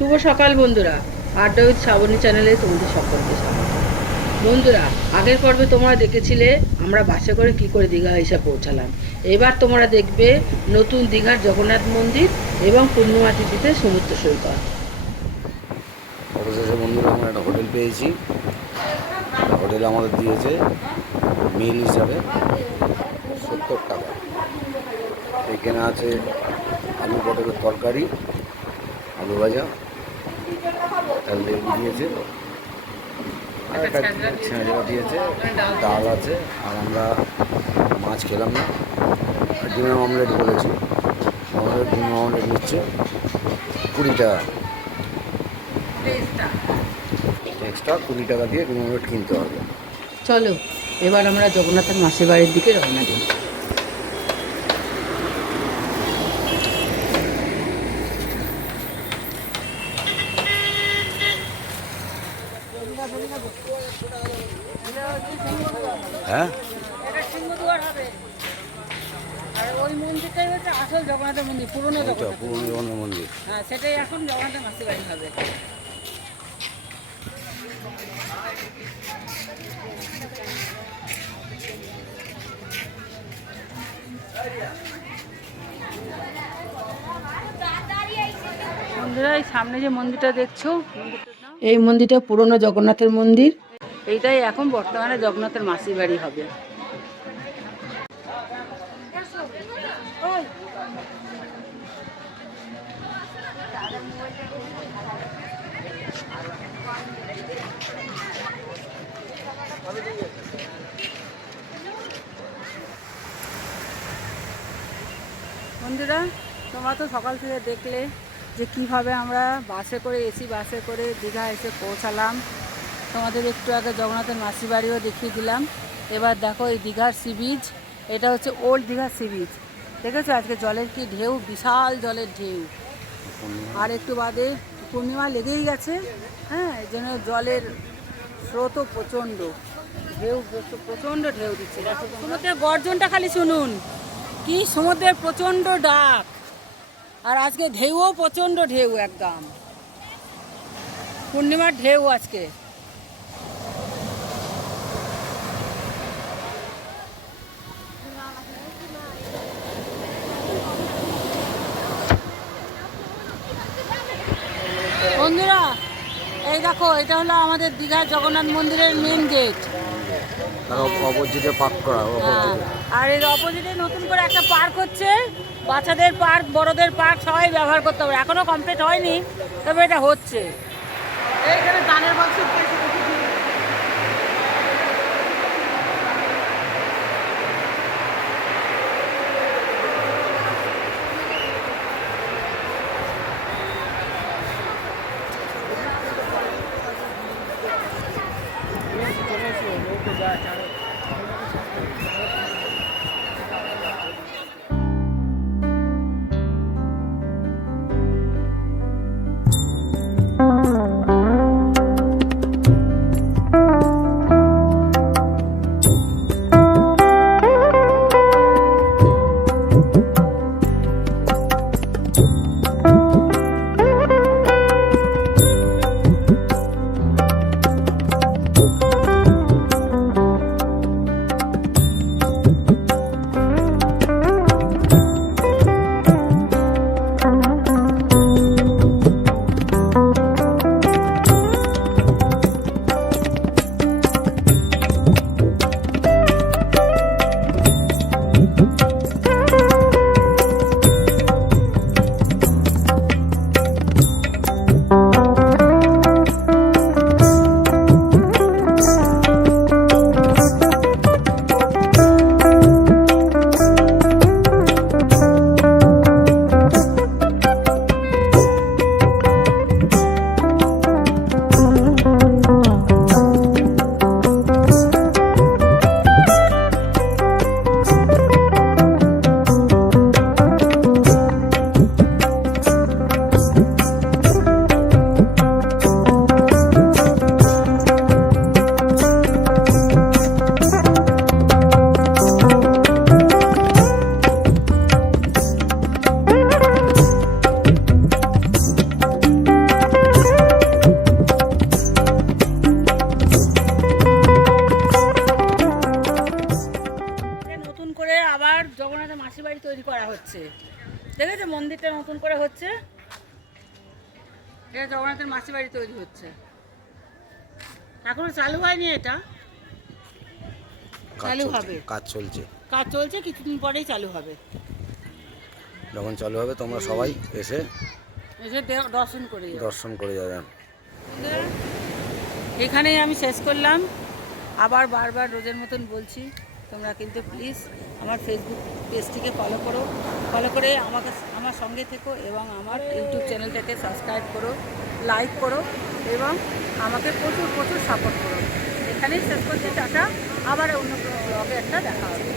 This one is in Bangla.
শুভ সকাল বন্ধুরা, আড্ডা উইথ শ্রাবণী চ্যানেলে তোমাদের সকলকে স্বাগত। বন্ধুরা, আগের পর্বে তোমরা দেখেছিলে আমরা বাসে করে কি করে দীঘা এসে পৌঁছালাম। এবার তোমরা দেখবে নতুন দীঘার জগন্নাথ মন্দির এবং পূর্ণিমা তিথিতে সমুদ্র সৈকত। অবশেষে বন্ধুরা আমরা একটা হোটেল পেয়েছি। হোটেল আমাদের দিয়েছে মিল হিসাবে 70 টাকা। এখানে আছে আলু পটলের তরকারি, আলু ভাজা, একটা লেবু দিয়েছে, আর একটা ছেঁড়া দিয়েছে, ডাল আছে। আর আমরা মাছ খেলাম না, ডিমের অমলেট বলেছি। আমাদের ডিমের অমলেট নিচ্ছে 20 টাকা এক্সট্রা। 20 টাকা দিয়ে ডিমের অমলেট কিনতে হবে। চলো এবার আমরা জগন্নাথের মাসির বাড়ির দিকে রওনা দিই। হ্যাঁ, ওই মন্দিরটাই হচ্ছে আসল জগন্নাথের মন্দির, পুরনো জগন্নাথ পুরনো মন্দির। হ্যাঁ, সেটাই এখন জগন্নাথের মাসির বাড়ি হবে। বন্ধুরা, এই সামনে যে মন্দিরটা দেখছো, এই মন্দিরটা পুরনো জগন্নাথের মন্দির। এইটাই এখন বর্তমানে জগন্নাথের মাসির বাড়ি হবে। বন্ধুরা, তোমরা তো সকাল থেকে দেখলে যে কিভাবে আমরা বাসে করে এসি বাসে করে দীঘা এসে পৌঁছালাম। তোমাদের একটু আগে জগন্নাথের মাসির বাড়িও দেখিয়ে দিলাম। এবার দেখো এই দীঘার সি বিচ, এটা হচ্ছে ওল্ড দীঘার সি বিচ। দেখেছো আজকে জলের কি ঢেউ, বিশাল জলের ঢেউ। আর একটু বাদে পূর্ণিমা লেগেই গেছে। হ্যাঁ, যেন জলের স্রোতও প্রচণ্ড, ঢেউ প্রচণ্ড ঢেউ দিচ্ছে। সমুদ্রের গর্জনটা খালি শুনুন, কি সমুদ্রের প্রচণ্ড ডাক। আর আজকে ঢেউও প্রচণ্ড ঢেউ, একদম পূর্ণিমার ঢেউ আজকে। বন্ধুরা, এই দেখো, এটা হলো আমাদের দীঘার জগন্নাথ মন্দিরের মেন গেট। অপোজিটে পার্ক করা। আর এর অপোজিটে নতুন করে একটা পার্ক হচ্ছে, বাচ্চাদের পার্ক, বড়দের পার্ক, সবাই ব্যবহার করতে হবে। এখনো কমপ্লিট হয়নি, তবে এটা হচ্ছে। এইখানে গানের বক্স দেখেছো মন্দিরটা নতুন করে হচ্ছে, এটা জগন্নাথের মাসি বাড়ি তৈরি হচ্ছে, এখনো চালু হয়নি, এটা চালু হবে, কাজ চলছে। কাজ চলছে, কিছুদিন পরেই চালু হবে। যখন চালু হবে তোমরা সবাই এসে এসে দর্শন করে যাবে। দর্শন করে যাবেন। এখানেই আমি শেষ করলাম। আবার বারবার রোজের মতন বলছি, তোমরা কিন্তু প্লিজ আমার ফেসবুক পেজটিকে ফলো করে আমার সঙ্গে থেকো এবং আমার ইউটিউব চ্যানেলটাকে সাবস্ক্রাইব করো, লাইক করো এবং আমাকে প্রচুর প্রচুর সাপোর্ট করো। এখানেই শেষ করছি, টাটা। আবার অন্য কোনো ব্লগে একটা দেখা হবে।